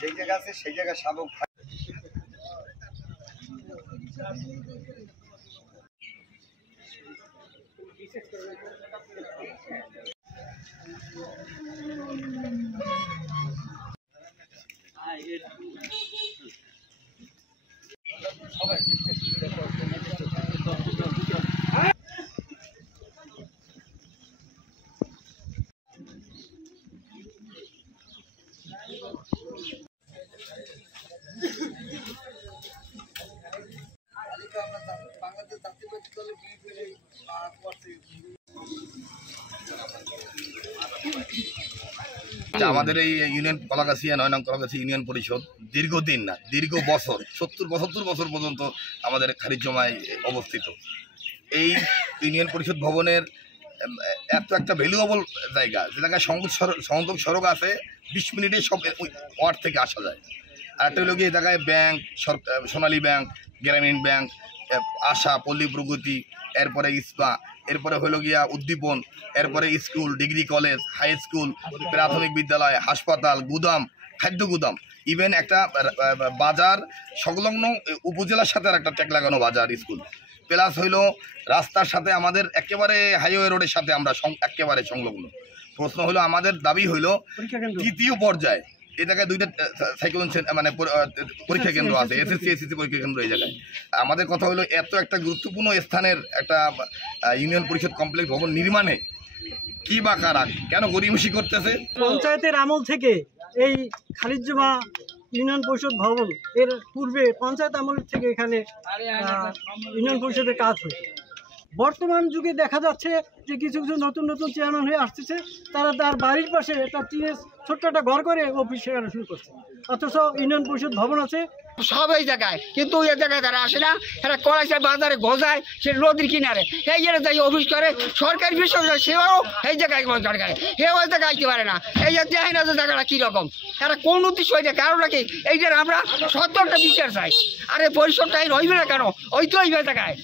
যে জায়গা আছে সেই জায়গা শাবক আমাদের এই ইউনিয়ন কলাগাছিয়া ৯ নং কলাগাছি ইউনিয়ন পরিষদ দীর্ঘদিন না দীর্ঘ বছর ৭০ বছর পর্যন্ত আমাদের খারিজমায় অবস্থিত। এই ইউনিয়ন পরিষদ ভবনের এত একটা ভ্যালুয়েবল জায়গা, যে জায়গায় সংযোগ সড়ক আছে, ২০ মিনিটে সব ওয়ার্ড থেকে আসা যায়। আর একটা হলো গিয়ে এই জায়গায় bank, Sonali bank, Grameen bank, Asha, Palli Progoti, এরপরে ইস্পা, এরপরে হলো গিয়া উদ্দীপন, এরপরে school, degree college, high school, প্রাথমিক বিদ্যালয়, হাসপাতাল, গুদাম, খাদ্য গুদাম, ইভেন একটা বাজার সংলগ্ন উপজেলার সাথে আর একটা ট্যাগ লাগানো বাজার, স্কুল, প্লাস হইল রাস্তার সাথে আমাদের একেবারে হাইওয়ে রোডের সাথে আমরা একেবারে সংলগ্ন। প্রশ্ন হলো, আমাদের দাবি হইল তৃতীয় পর্যায়ে এই জায়গায় 2টা সাইক্লোন মানে পরীক্ষা কেন্দ্র আছে, এসএসসি এসএসসি পরীক্ষা কেন্দ্র এই জায়গায়। আমাদের কথা হলো, এত একটা গুরুত্বপূর্ণ স্থানের একটা ইউনিয়ন পরিষদ কমপ্লেক্স ভবন নির্মাণে কি বা কারা কেন গড়িমসি করতেছে? পঞ্চায়েতের আমল থেকে এই খালিজমা ইউনিয়ন পরিষদ ভবন, এর পূর্বে পঞ্চায়েত আমল থেকে এখানে ইউনিয়ন পরিষদের কাজ হয়েছে। বর্তমান যুগে দেখা যাচ্ছে যে কিছু কিছু নতুন নতুন চেয়ারম্যান হয়ে আসতেছে, তারা তার বাড়ির পাশে একটা টিনের ছোট্ট একটা ঘর করে অফিস সেখানে শুরু করছে, অথচ ইউনিয়ন পরিষদ ভবন আছে সব এই জায়গায়, কিন্তু এই জায়গায় তারা আসে না। এরা কড়াইছে বাজারে গজায়, সে নদীর কিনারে এই জায়গায় যাই অফিস করে। সরকারি বিশ্ববিদ্যালয় সেও এই জায়গায় সরকারে হেও ওই জায়গায় আসতে পারে না। এই যে দেখেন না যে জায়গাটা কীরকম, এরা কোন উদ্দেশ্য হয়েছে, কারণ নাকি এইটার আমরা 70টা বিচার চাই। আরে পরিষদটা রইবে না কেন, ওই তো এই জায়গায়